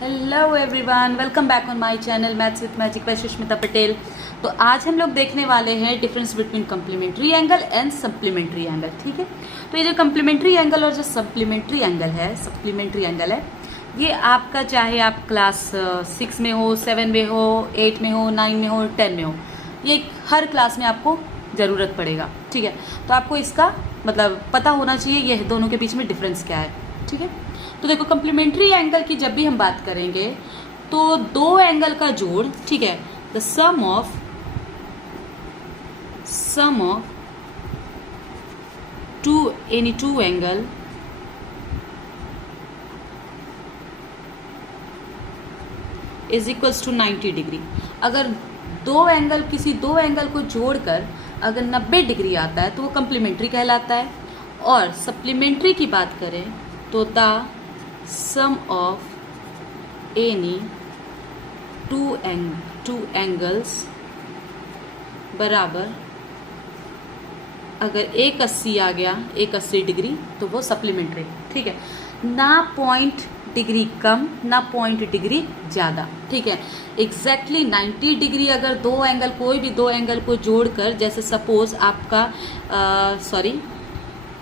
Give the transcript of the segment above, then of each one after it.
Hello everyone, welcome back on my channel Maths with Magic by Sushmita Patel. तो आज हम लोग देखने वाले हैं difference between complementary angle and supplementary angle. ठीक है, तो ये जो कम्प्लीमेंट्री एंगल और जो सप्लीमेंट्री एंगल है ये आपका चाहे आप क्लास 6 में हो, 7 में हो, 8 में हो, 9 में हो, 10 में हो, ये हर क्लास में आपको ज़रूरत पड़ेगा। ठीक है, तो आपको इसका मतलब पता होना चाहिए ये दोनों के बीच में डिफरेंस क्या है। ठीक है, तो देखो कम्प्लीमेंट्री एंगल की जब भी हम बात करेंगे तो दो एंगल का जोड़, ठीक है, the sum of two angle is equals to 90 degree. अगर किसी दो एंगल को जोड़कर अगर 90 डिग्री आता है तो वो कम्प्लीमेंट्री कहलाता है। और सप्लीमेंट्री की बात करें तो the sum of any two angles बराबर, अगर एक 80 आ गया, एक 80 डिग्री, तो वो सप्लीमेंट्री। ठीक है, ना पॉइंट डिग्री कम ना पॉइंट डिग्री ज़्यादा। ठीक है, एग्जैक्टली 90 डिग्री अगर कोई भी दो एंगल को जोड़कर, जैसे सपोज आपका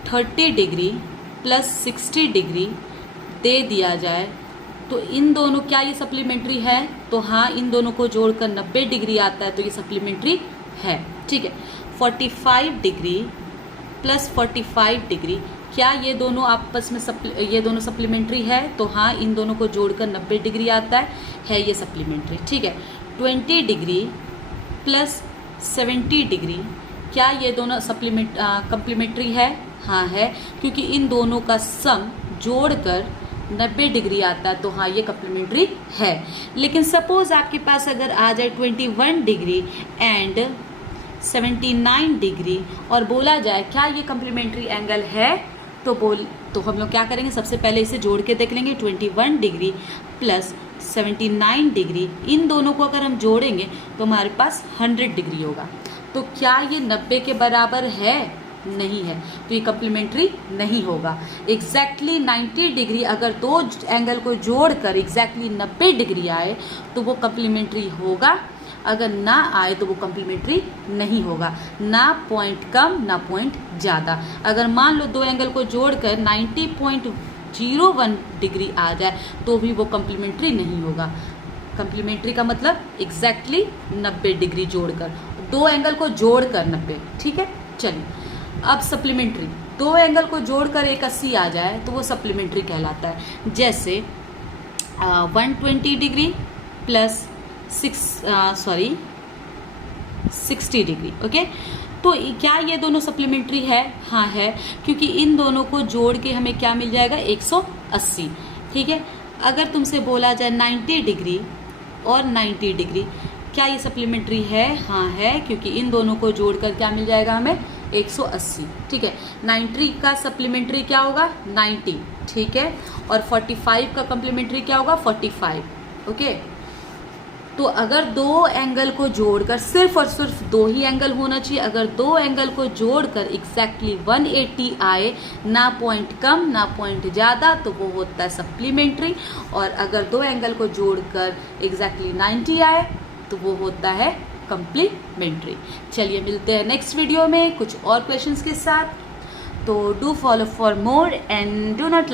30 डिग्री प्लस 60 डिग्री दे दिया जाए तो इन दोनों, क्या ये सप्लीमेंट्री है? तो हाँ, इन दोनों को जोड़कर 90 डिग्री आता है तो ये सप्लीमेंट्री है। ठीक है, 45 डिग्री प्लस 45 डिग्री, क्या ये दोनों आपस में ये दोनों सप्लीमेंट्री है? तो हाँ, इन दोनों को जोड़कर 90 डिग्री आता है ये सप्लीमेंट्री। ठीक है, 20 डिग्री प्लस 70 डिग्री, क्या ये दोनों कम्प्लीमेंट्री है? हाँ है, क्योंकि इन दोनों का सम जोड़कर 90 डिग्री आता है तो हाँ ये कम्प्लीमेंट्री है। लेकिन सपोज आपके पास अगर आ जाए 21 डिग्री एंड 79 डिग्री और बोला जाए क्या ये कम्प्लीमेंट्री एंगल है, तो हम लोग क्या करेंगे, सबसे पहले इसे जोड़ के देख लेंगे। 21 डिग्री प्लस 79 डिग्री, इन दोनों को अगर हम जोड़ेंगे तो हमारे पास 100 डिग्री होगा। तो क्या ये 90 के बराबर है? नहीं है, तो ये कम्प्लीमेंट्री नहीं होगा। एग्जैक्टली 90 डिग्री अगर दो एंगल को जोड़कर एग्जैक्टली 90 डिग्री आए तो वो कम्प्लीमेंट्री होगा, अगर ना आए तो वो कम्प्लीमेंट्री नहीं होगा। ना पॉइंट कम ना पॉइंट ज़्यादा। अगर मान लो दो एंगल को जोड़कर 90.01 डिग्री आ जाए तो भी वो कम्प्लीमेंट्री नहीं होगा। कम्प्लीमेंट्री का मतलब एग्जैक्टली 90 डिग्री जोड़कर, दो एंगल को जोड़कर 90। ठीक है, चलिए अब सप्लीमेंट्री, दो एंगल को जोड़कर एक 80 आ जाए तो वो सप्लीमेंट्री कहलाता है। जैसे 120 डिग्री प्लस 60 डिग्री। ओके, तो क्या ये दोनों सप्लीमेंट्री है? हाँ है, क्योंकि इन दोनों को जोड़ के हमें क्या मिल जाएगा, 180। ठीक है, अगर तुमसे बोला जाए 90 डिग्री और 90 डिग्री, क्या ये सप्लीमेंट्री है? हाँ है, क्योंकि इन दोनों को जोड़कर क्या मिल जाएगा हमें, 180। ठीक है, 90 का सप्लीमेंट्री क्या होगा, 90। ठीक है, और 45 का कम्प्लीमेंट्री क्या होगा, 45। ओके, तो अगर दो एंगल को जोड़कर, सिर्फ और सिर्फ दो ही एंगल होना चाहिए, अगर दो एंगल को जोड़कर एग्जैक्टली 180 आए, ना पॉइंट कम ना पॉइंट ज़्यादा, तो वो होता है सप्लीमेंट्री। और अगर दो एंगल को जोड़कर एग्जैक्टली 90 आए तो वो होता है कम्प्लीमेंट्री। चलिए मिलते हैं नेक्स्ट वीडियो में कुछ और क्वेश्चंस के साथ। तो do follow for more and do not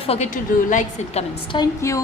forget to do likes and comments. Thank you.